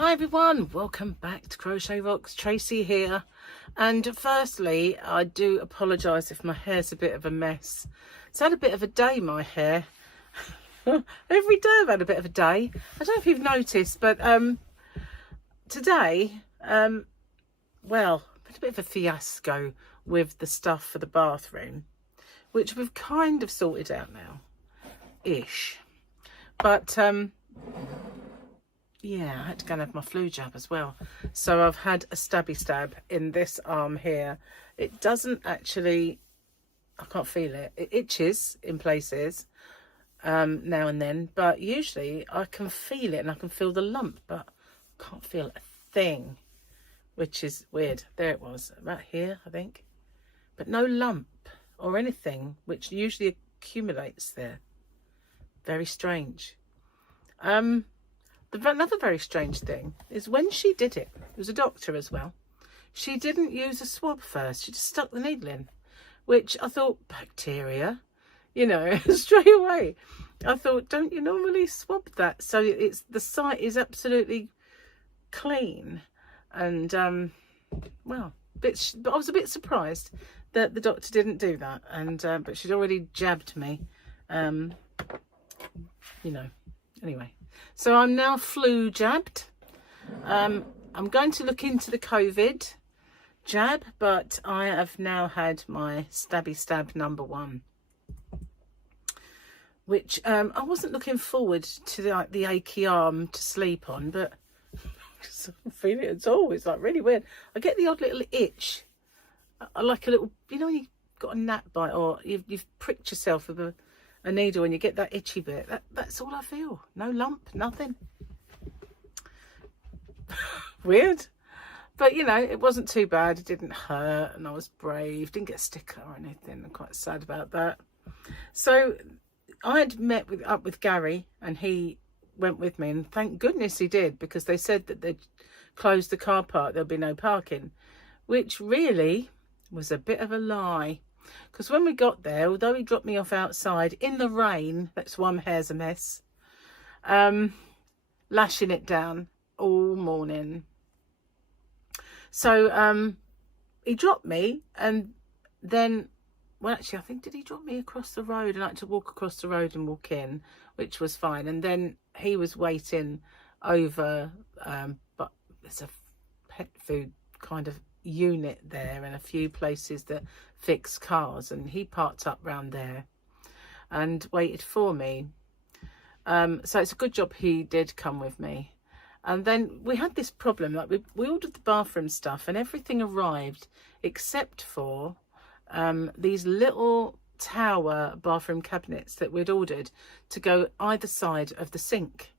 Hi everyone, welcome back to Crochet Rocks. Tracy here, and firstly I do apologise if my hair's a bit of a mess. It's had a bit of a day, my hair. Every day I've had a bit of a day. I don't know if you've noticed, but today well, it's a bit of a fiasco with the stuff for the bathroom, which we've kind of sorted out now ish, but yeah, I had to go and have my flu jab as well. So I've had a stabby stab in this arm here. It doesn't actually, I can't feel it. It itches in places now and then, but usually I can feel it and I can feel the lump, but I can't feel a thing, which is weird. There it was, right here, I think. But no lump or anything, which usually accumulates there. Very strange. Another very strange thing is when she did it, it was a doctor as well, she didn't use a swab first. She just stuck the needle in, which I thought, bacteria, you know, straight away. I thought, don't you normally swab that so it's the site is absolutely clean? And well, but I was a bit surprised that the doctor didn't do that, and but she'd already jabbed me, you know. Anyway, so I'm now flu jabbed. I'm going to look into the COVID jab, but I have now had my stabby stab number 1, which I wasn't looking forward to the achy arm to sleep on, but I don't feel it at all. It's like really weird. I get the odd little itch, like a little, you know, when you've got a gnat bite or you've pricked yourself with a needle and you get that itchy bit. That's all I feel. No lump, nothing. Weird. But you know, it wasn't too bad. It didn't hurt and I was brave. Didn't get a sticker or anything. I'm quite sad about that. So I had met up with Gary and he went with me, and thank goodness he did, because they said that they'd closed the car park, there'll be no parking, which really was a bit of a lie. Because when we got there, although he dropped me off outside in the rain, that's why my hair's a mess, lashing it down all morning. So he dropped me, and then, well, actually, I think, did he drop me across the road? And I had to walk across the road and walk in, which was fine. And then he was waiting over, but there's a pet food kind of unit there and a few places that fix cars, and he parked up round there and waited for me. So it's a good job he did come with me. And then we had this problem, like we ordered the bathroom stuff and everything arrived except for these little tower bathroom cabinets that we'd ordered to go either side of the sink,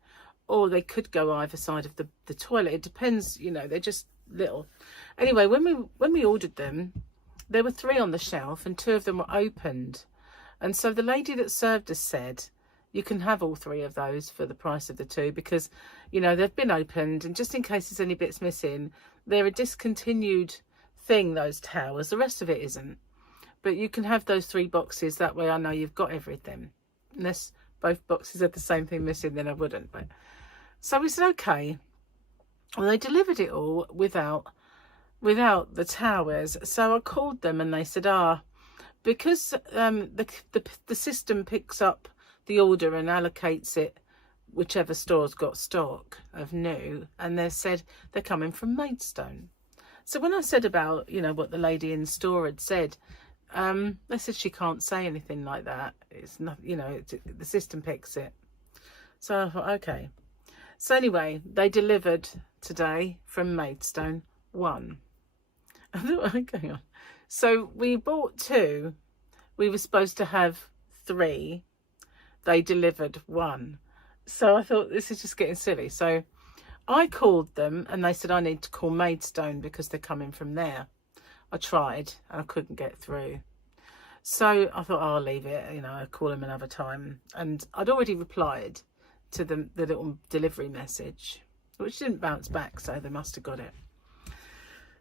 or they could go either side of the toilet. It depends, you know, they're just little. Anyway, when we ordered them, there were 3 on the shelf and 2 of them were opened, and so the lady that served us said you can have all 3 of those for the price of the 2, because, you know, they've been opened, and just in case there's any bits missing, they're a discontinued thing, those towers. The rest of it isn't, but you can have those 3 boxes. That way I know you've got everything. Unless both boxes had the same thing missing, then I wouldn't. But so we said okay. Well, they delivered it all without the towers. So I called them and they said, because the system picks up the order and allocates it whichever store's got stock of new, and they said they're coming from Maidstone. So when I said about, you know, what the lady in store had said, they said she can't say anything like that. It's not, you know, the system picks it. So I thought, okay. So anyway, they delivered today from Maidstone 1. I thought, okay, on. So we bought 2. We were supposed to have 3. They delivered 1. So I thought, this is just getting silly. So I called them and they said I need to call Maidstone because they're coming from there. I tried and I couldn't get through. So I thought, I'll leave it, you know, I'll call them another time. And I'd already replied to the little delivery message, which didn't bounce back, so they must have got it.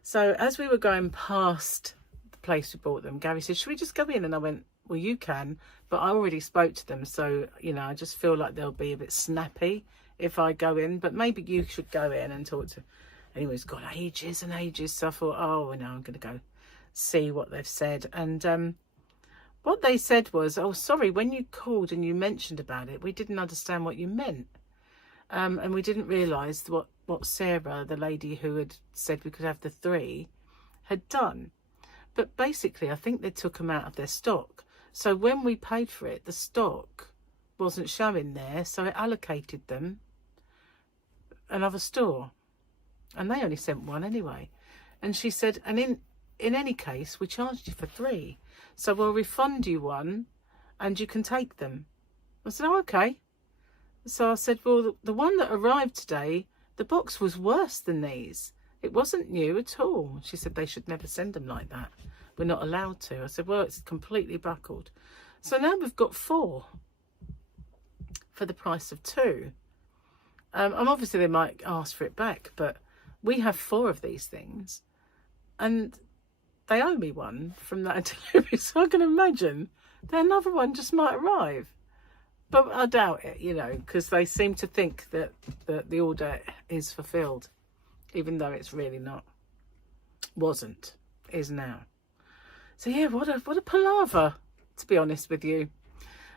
So as we were going past the place we bought them, Gary said, should we just go in? And I went, well, you can, but I already spoke to them, so, you know, I just feel like they'll be a bit snappy if I go in, but maybe you should go in and talk to. Anyway, it's gone ages and ages, so I thought, oh no, I'm going to go see what they've said. And what they said was, oh, sorry, when you called and you mentioned about it, we didn't understand what you meant. And we didn't realise what Sarah, the lady who had said we could have the 3, had done. But basically, I think they took them out of their stock. So when we paid for it, the stock wasn't showing there, so it allocated them another store. And they only sent 1 anyway. And she said, and in any case, we charged you for 3. So we'll refund you 1 and you can take them. I said, oh, okay. So I said, well, the one that arrived today, the box was worse than these. It wasn't new at all. She said they should never send them like that. We're not allowed to. I said, well, it's completely buckled. So now we've got 4 for the price of 2. And obviously they might ask for it back, but we have 4 of these things. And they owe me 1 from that delivery. So I can imagine that another one just might arrive. But I doubt it, you know, because they seem to think that the order is fulfilled, even though it's really not. Wasn't, is now. So yeah, what a palaver, to be honest with you.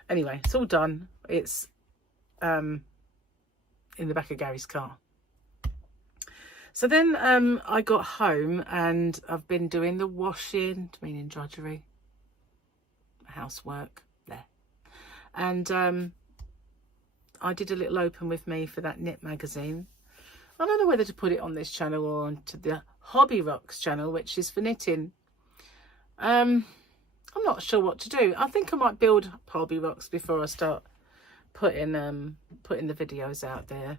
Anyway, it's all done. It's in the back of Gary's car. So then I got home and I've been doing the washing, meaning drudgery, housework, there. And I did a little open with me for that knit magazine. I don't know whether to put it on this channel or onto the Hobby Rocks channel, which is for knitting. I'm not sure what to do. I think I might build Hobby Rocks before I start putting the videos out there.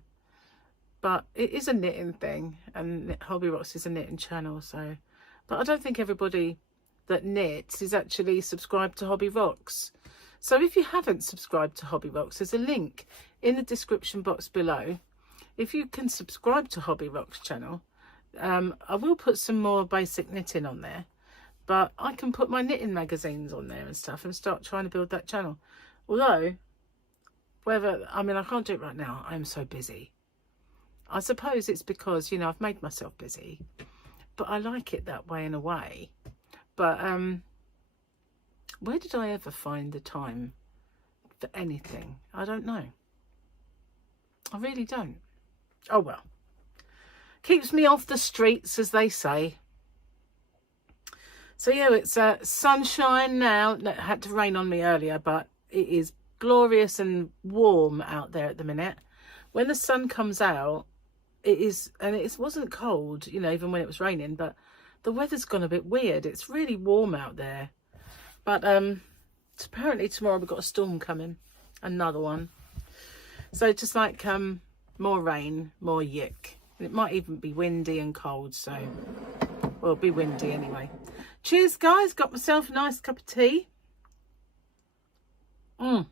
But it is a knitting thing, and Hobby Rocks is a knitting channel. So, but I don't think everybody that knits is actually subscribed to Hobby Rocks. So if you haven't subscribed to Hobby Rocks, there's a link in the description box below. If you can subscribe to Hobby Rocks channel, I will put some more basic knitting on there, but I can put my knitting magazines on there and stuff and start trying to build that channel. Although, I can't do it right now. I'm so busy. I suppose it's because, you know, I've made myself busy, but I like it that way in a way. But where did I ever find the time for anything? I don't know. I really don't. Oh well. Keeps me off the streets, as they say. So yeah, it's sunshine now. It had to rain on me earlier, but it is glorious and warm out there at the minute. When the sun comes out, it is, and it wasn't cold, you know, even when it was raining, but the weather's gone a bit weird. It's really warm out there. But apparently tomorrow we've got a storm coming, another one. So just like more rain, more yick. It might even be windy and cold, so well, it'll be windy anyway. Cheers, guys. Got myself a nice cup of tea. I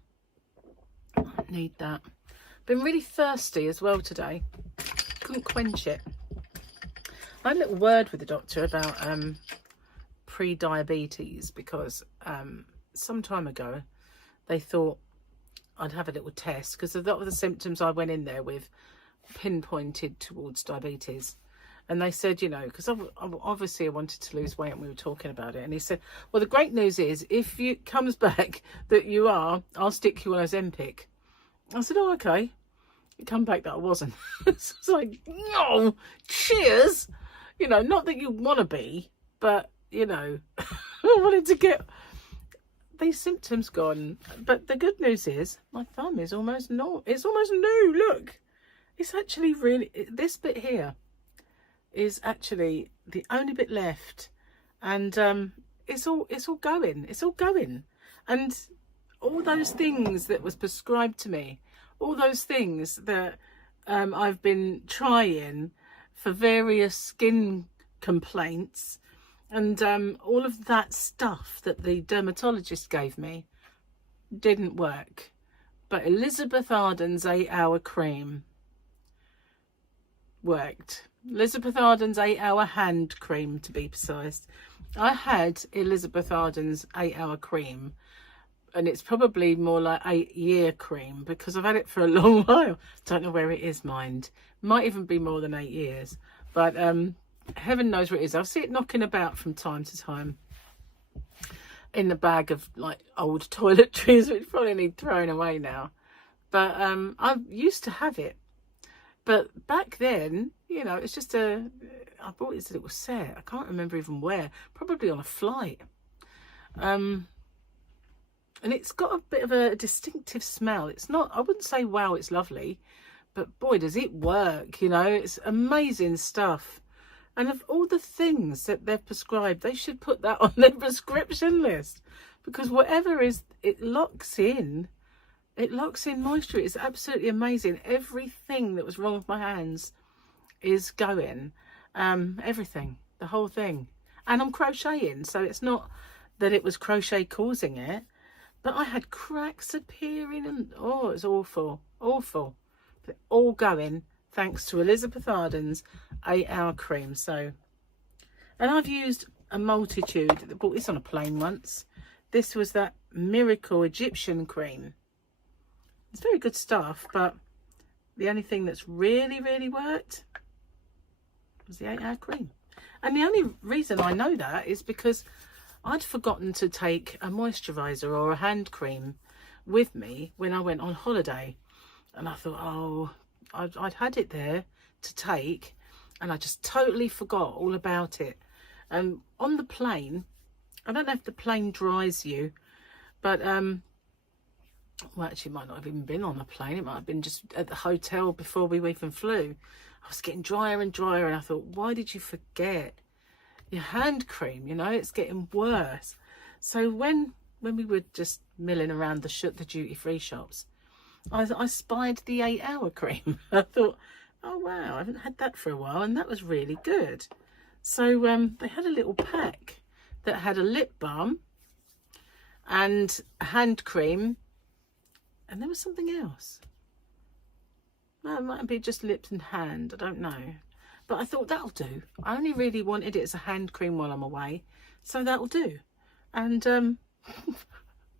need that. Been really thirsty as well today. Couldn't quench it. I had a little word with the doctor about pre-diabetes because some time ago they thought I'd have a little test because a lot of the symptoms I went in there with pinpointed towards diabetes. And they said, you know, because obviously I wanted to lose weight and we were talking about it. And he said, well, the great news is if it comes back that you are, I'll stick you on Ozempic. I said, oh, okay. It come back that I wasn't. So it's like, no, cheers. You know, not that you want to be, but, you know, I wanted to get these symptoms gone. But the good news is my thumb is almost it's almost new. Look, it's actually really, this bit here is actually the only bit left. And it's all going. It's all going. And all those things that was prescribed to me, all those things that I've been trying for various skin complaints and all of that stuff that the dermatologist gave me didn't work. But Elizabeth Arden's 8-hour cream worked. Elizabeth Arden's 8-hour hand cream, to be precise. I had Elizabeth Arden's 8-hour cream and it's probably more like 8-year cream because I've had it for a long while. Don't know where it is, mind. Might even be more than 8 years, but heaven knows where it is. I'll see it knocking about from time to time in the bag of like old toiletries, which probably need throwing away now. But I used to have it, but back then, you know, it's just I bought this little set. I can't remember even where, probably on a flight. And it's got a bit of a distinctive smell. It's not, I wouldn't say wow, it's lovely, but boy, does it work, you know. It's amazing stuff. And of all the things that they've prescribed, they should put that on their prescription list, because whatever is, it locks in moisture. It's absolutely amazing. Everything that was wrong with my hands is going. Everything, the whole thing. And I'm crocheting, so it's not that it was crochet causing it, but I had cracks appearing and oh, it's awful, awful. But all going thanks to Elizabeth Arden's 8-hour cream. So, and I've used a multitude. I bought this on a plane once. This was that Miracle Egyptian cream. It's very good stuff, but the only thing that's really, really worked was the 8-hour cream. And the only reason I know that is because I'd forgotten to take a moisturiser or a hand cream with me when I went on holiday. And I thought, oh, I'd had it there to take, and I just totally forgot all about it. And on the plane, I don't know if the plane dries you, but well, actually it might not have even been on the plane. It might have been just at the hotel before we even flew. I was getting drier and drier, and I thought, why did you forget your hand cream? You know, it's getting worse. So when we were just milling around the duty-free shops, I spied the 8-hour cream. I thought, oh wow, I haven't had that for a while, and that was really good. So they had a little pack that had a lip balm and a hand cream, and there was something else. No, it might be just lips and hand, I don't know. But I thought that'll do. I only really wanted it as a hand cream while I'm away, so that'll do. And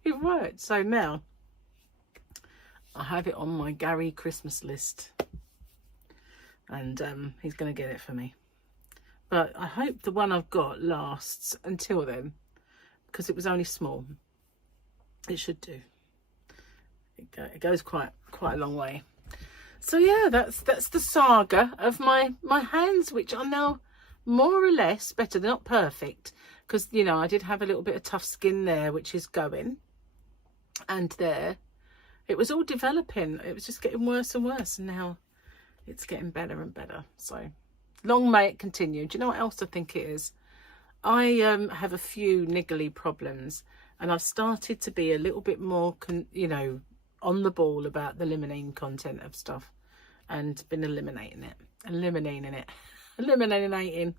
it worked. So now I have it on my Gary Christmas list, and he's going to get it for me. But I hope the one I've got lasts until then, because it was only small. It should do. It goes quite a long way. So yeah, that's the saga of my hands, which are now more or less better. They're not perfect, because, you know, I did have a little bit of tough skin there, which is going, and there. It was all developing. It was just getting worse and worse, and now it's getting better and better. So long may it continue. Do you know what else I think it is? I have a few niggly problems, and I've started to be a little bit more, you know, on the ball about the limonene content of stuff, and been eliminating it. I've been eliminating.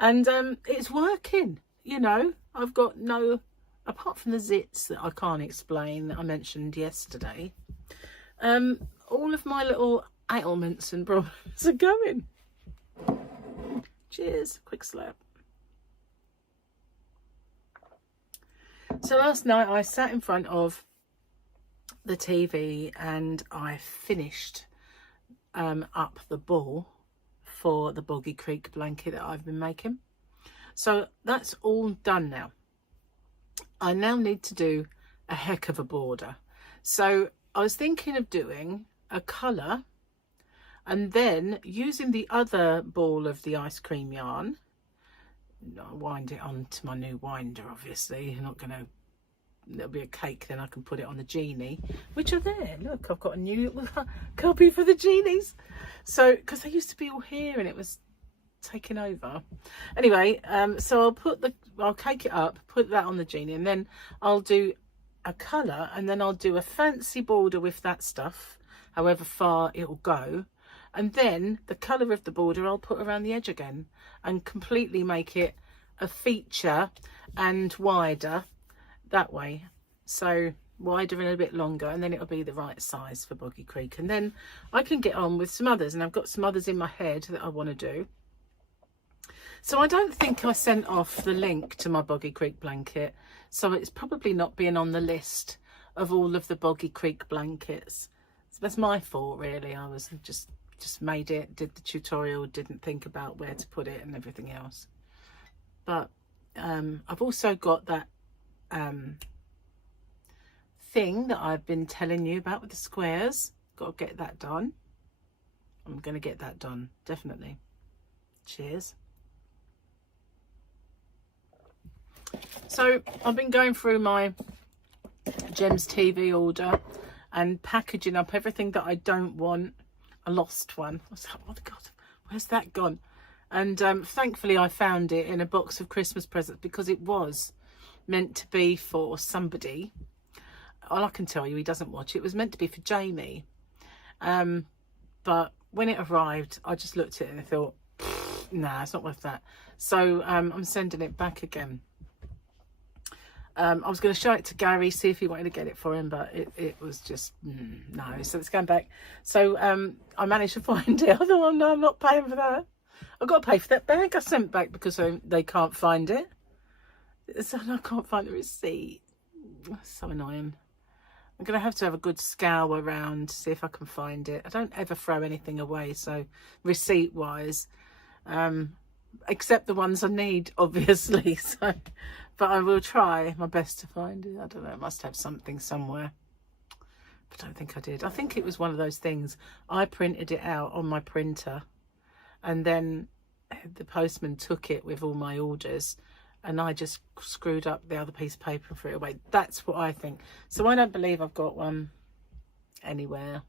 And it's working, you know. I've got no, apart from the zits that I can't explain that I mentioned yesterday, all of my little ailments and problems are going. Cheers, quick slap. So last night I sat in front of the TV and I finished up the ball for the Boggy Creek blanket that I've been making. So that's all done now. I now need to do a heck of a border. So I was thinking of doing a colour, and then using the other ball of the ice cream yarn, I'll wind it onto my new winder, obviously. I'm not going to, there'll be a cake, then I can put it on the genie, which are there. Look, I've got a new little copy for the genies. So, because they used to be all here and it was taken over. Anyway, so I'll cake it up, put that on the genie, and then I'll do a colour, and then I'll do a fancy border with that stuff, however far it'll go. And then the colour of the border I'll put around the edge again and completely make it a feature and wider that way. So wider and a bit longer, and then it'll be the right size for Boggy Creek. And then I can get on with some others, and I've got some others in my head that I want to do. So I don't think I sent off the link to my Boggy Creek blanket, so it's probably not being on the list of all of the Boggy Creek blankets. So that's my fault, really. I was just made it, did the tutorial, didn't think about where to put it and everything else. But I've also got that thing that I've been telling you about with the squares. Got to get that done. I'm going to get that done, definitely. Cheers. So I've been going through my Gems TV order and packaging up everything that I don't want. I lost one. I was like, oh God, where's that gone? And thankfully I found it in a box of Christmas presents, because it was meant to be for somebody. All I can tell you, he doesn't watch. It was meant to be for Jamie. But when it arrived, I just looked at it and I thought, nah, it's not worth that. So I'm sending it back again. I was going to show it to Gary, see if he wanted to get it for him, but it was just, no. So it's going back. So I managed to find it. I thought, oh, no, I'm not paying for that. I've got to pay for that bag I sent back because they can't find it. So I can't find the receipt. That's so annoying. I'm going to have a good scour around to see if I can find it. I don't ever throw anything away, so receipt-wise, except the ones I need, obviously. So, but I will try my best to find it. I don't know, I must have something somewhere. But I don't think I did. I think it was one of those things. I printed it out on my printer, and then the postman took it with all my orders, and I just screwed up the other piece of paper and threw it away. That's what I think. So I don't believe I've got one anywhere.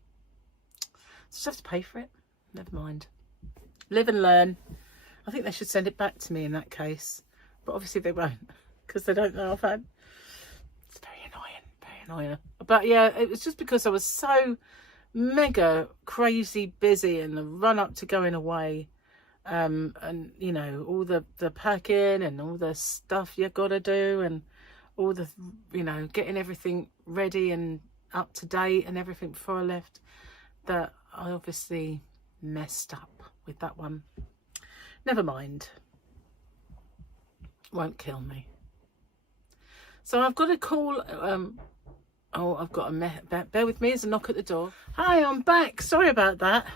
So just have to pay for it. Never mind. Live and learn. I think they should send it back to me in that case. But obviously they won't, because they don't know I've had. It's very annoying. Very annoying. But yeah, it was just because I was so mega crazy busy in the run up to going away. And you know, all the packing and all the stuff you gotta do, and all the, you know, getting everything ready and up to date and everything before I left, that I obviously messed up with that one. Never mind, won't kill me. So I've got to call oh, I've got a bear with me, there's a knock at the door. Hi, I'm back. Sorry about that.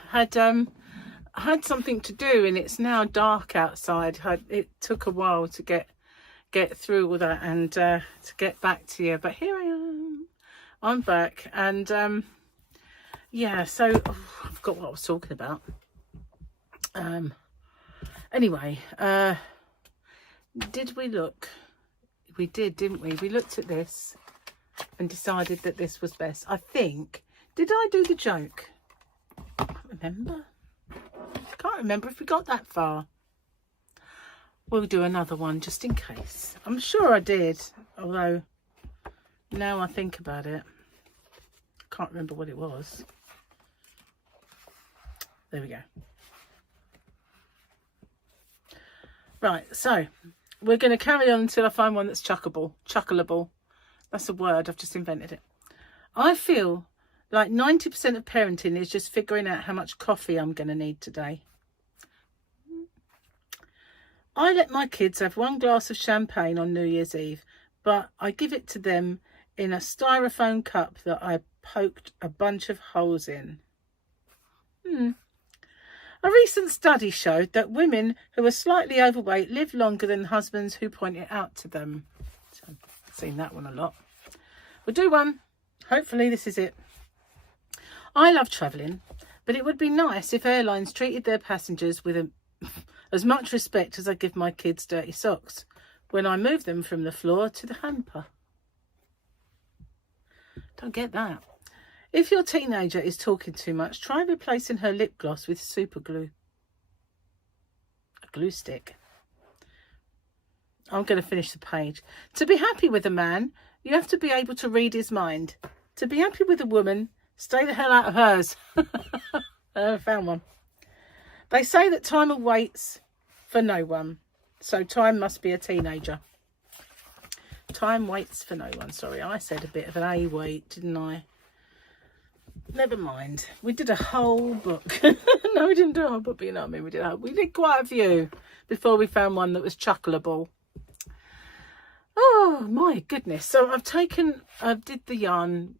I had something to do, and it's now dark outside. It took a while to get through all that and to get back to you, but here I am. I'm back, and yeah, so I forgot what I was talking about. Anyway, did we look? We did, didn't we? We looked at this and decided that this was best. I think, did I do the joke? I can't remember. Can't remember if we got that far. We'll do another one just in case. I'm sure I did, although now I think about it, I can't remember what it was. There we go. Right, so we're going to carry on until I find one that's chuckleable. That's a word, I've just invented it. I feel like 90% of parenting is just figuring out how much coffee I'm going to need today. I let my kids have one glass of champagne on New Year's Eve, but I give it to them in a styrofoam cup that I poked a bunch of holes in. A recent study showed that women who are slightly overweight live longer than husbands who point it out to them. So I've seen that one a lot. We'll do one. Hopefully this is it. I love travelling, but it would be nice if airlines treated their passengers with as much respect as I give my kids dirty socks when I move them from the floor to the hamper. Don't get that. If your teenager is talking too much, try replacing her lip gloss with super glue. A glue stick. I'm going to finish the page. To be happy with a man, you have to be able to read his mind. To be happy with a woman, stay the hell out of hers. I found one. They say that time waits for no one, so time must be a teenager. Time waits for no one. Sorry, I said a bit of an A wait, didn't I? Never mind. We did a whole book. No, we didn't do a whole book, but you know what I mean. We did quite a few. before we found one that was chuckleable. Oh my goodness. So I did the yarn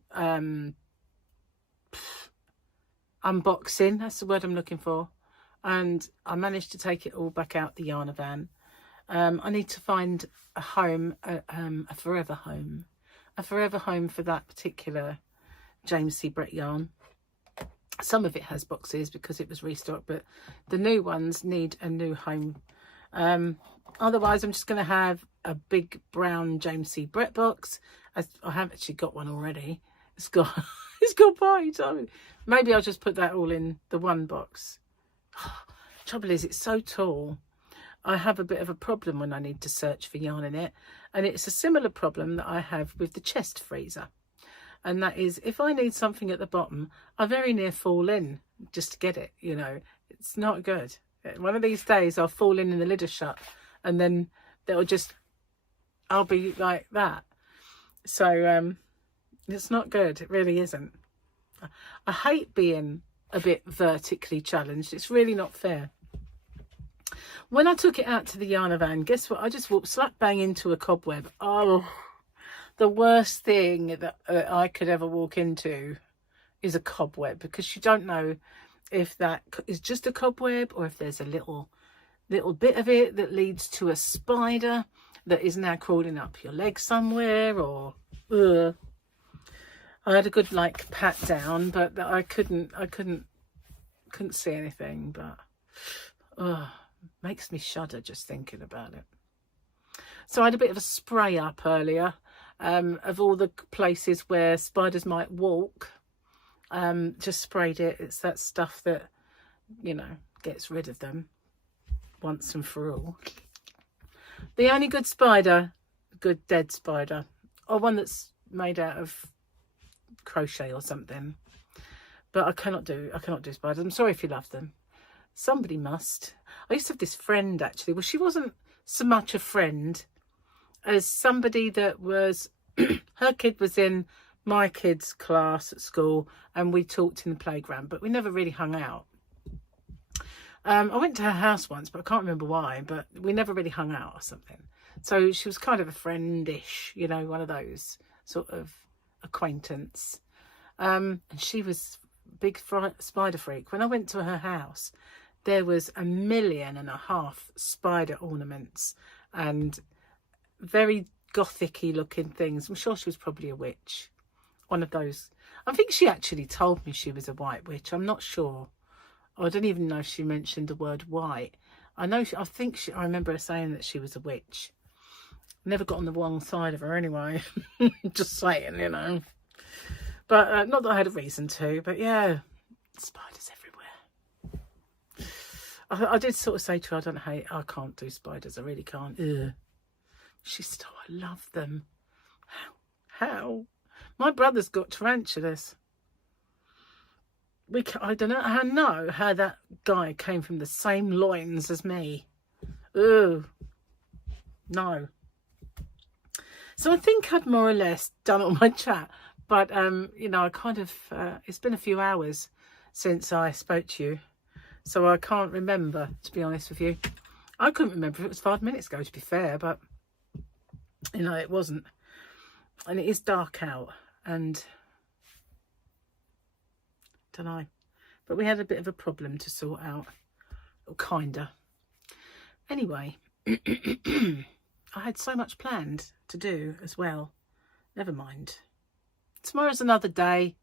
unboxing, that's the word I'm looking for, and I managed to take it all back out the yarn van. I need to find a home, a forever home for that particular James C. Brett yarn. Some of it has boxes because it was restocked, but the new ones need a new home. Otherwise, I'm just going to have a big brown James C. Brett box. I have actually got one already. It's got it's got party. Maybe I'll just put that all in the one box. Trouble is, it's so tall. I have a bit of a problem when I need to search for yarn in it, and it's a similar problem that I have with the chest freezer. And that is, if I need something at the bottom, I very near fall in just to get it, you know. It's not good. One of these days I'll fall in and the lid is shut, and then I'll be like that. So it's not good. It really isn't. I hate being a bit vertically challenged. It's really not fair. When I took it out to the yarn van, guess what? I just walked slap bang into a cobweb. Oh, the worst thing that I could ever walk into is a cobweb, because you don't know if that is just a cobweb or if there's a little bit of it that leads to a spider that is now crawling up your leg somewhere, or I had a good pat down, but I couldn't see anything. But makes me shudder just thinking about it. So I had a bit of a spray up earlier of all the places where spiders might walk. Just sprayed it. It's that stuff that, you know, gets rid of them once and for all. The only good spider, good dead spider, or one that's made out of crochet or something. But I cannot do spiders. I'm sorry if you love them. Somebody must. I used to have this friend, actually. Well, she wasn't so much a friend as somebody that was her kid was in my kid's class at school, and we talked in the playground, but we never really hung out. I went to her house once, but I can't remember why, but we never really hung out or something. So she was kind of a friendish, you know, one of those sort of acquaintance. And she was a big spider freak. When I went to her house, there was 1.5 million spider ornaments and very gothic-y looking things. I'm sure she was probably a witch. One of those. I think she actually told me she was a white witch. I'm not sure. I don't even know if she mentioned the word white. I remember her saying that she was a witch. Never got on the wrong side of her anyway. Just saying, you know. But not that I had a reason to, but yeah, spiders everywhere. I did sort of say to her, I can't do spiders. I really can't. Ugh. She said, oh, I love them. How? My brother's got tarantulas. I don't know how that guy came from the same loins as me. Ugh. No. So I think I'd more or less done all my chat. But, you know, I kind of, it's been a few hours since I spoke to you. So I can't remember, to be honest with you. I couldn't remember if it was 5 minutes ago, to be fair. But, you know, it wasn't. And it is dark out. And, don't know. But we had a bit of a problem to sort out. Or kinda. Anyway. I had so much planned to do as well. Never mind. Tomorrow's another day.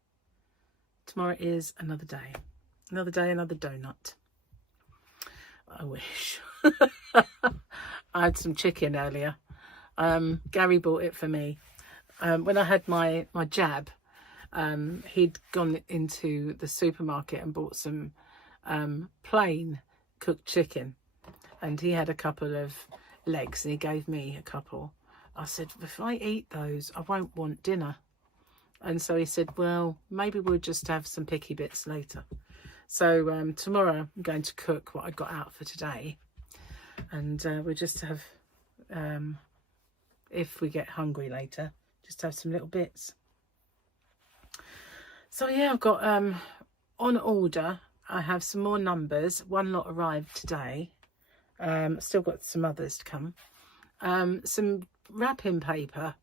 Tomorrow is another day. Another day, another donut. I wish. I had some chicken earlier. Gary bought it for me. When I had my jab, he'd gone into the supermarket and bought some plain cooked chicken. And he had a couple of legs and he gave me a couple. I said, if I eat those, I won't want dinner. And so he said, well, maybe we'll just have some picky bits later. So tomorrow I'm going to cook what I got out for today. And we'll just have, if we get hungry later, just have some little bits. So yeah, I've got on order, I have some more numbers. One lot arrived today. Still got some others to come. Some wrapping paper,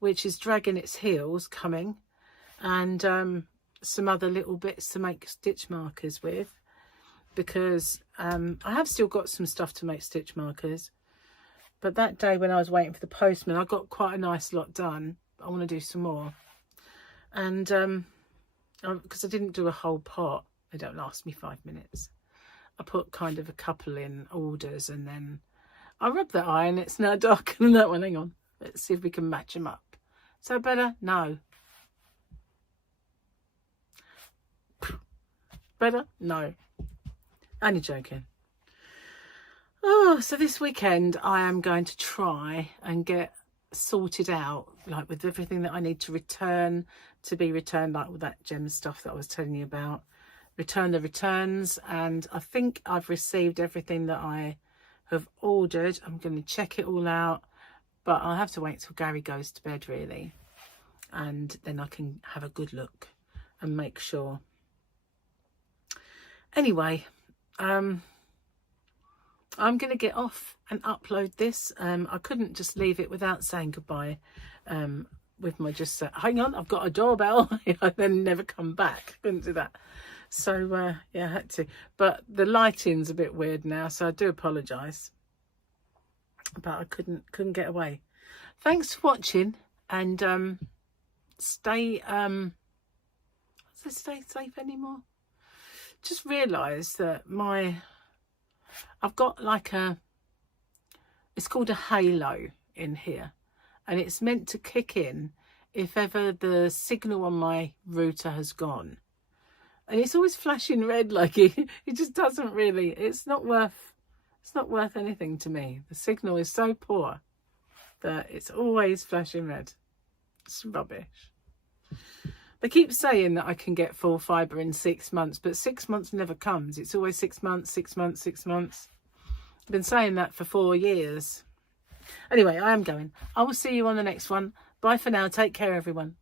which is dragging its heels, coming, and some other little bits to make stitch markers with, because I have still got some stuff to make stitch markers, but that day when I was waiting for the postman, I got quite a nice lot done. I want to do some more, and because I didn't do a whole pot, they don't last me 5 minutes. I put kind of a couple in orders, and then I rubbed that iron. It's now darker than that one. Hang on, let's see if we can match them up. So better? No. Better? No. Only joking. Oh, so this weekend I am going to try and get sorted out, like with everything that I need to return, to be returned, like with that gem stuff that I was telling you about. Return the returns, and I think I've received everything that I have ordered. I'm going to check it all out, but I'll have to wait till Gary goes to bed, really, and then I can have a good look and make sure. Anyway, I'm going to get off and upload this. I couldn't just leave it without saying goodbye with my just hang on, I've got a doorbell. I then never come back. Couldn't do that. So yeah, I had to. But the lighting's a bit weird now, so I do apologise. But I couldn't get away. Thanks for watching, and stay stay safe anymore. Just realised that I've got like it's called a halo in here, and it's meant to kick in if ever the signal on my router has gone, and it's always flashing red. Like it just doesn't really, it's not worth anything to me. The signal is so poor that it's always flashing red. It's rubbish. They keep saying that I can get full fibre in 6 months, but 6 months never comes. It's always 6 months, 6 months, 6 months. I've been saying that for 4 years. Anyway, I am going. I will see you on the next one. Bye for now. Take care, everyone.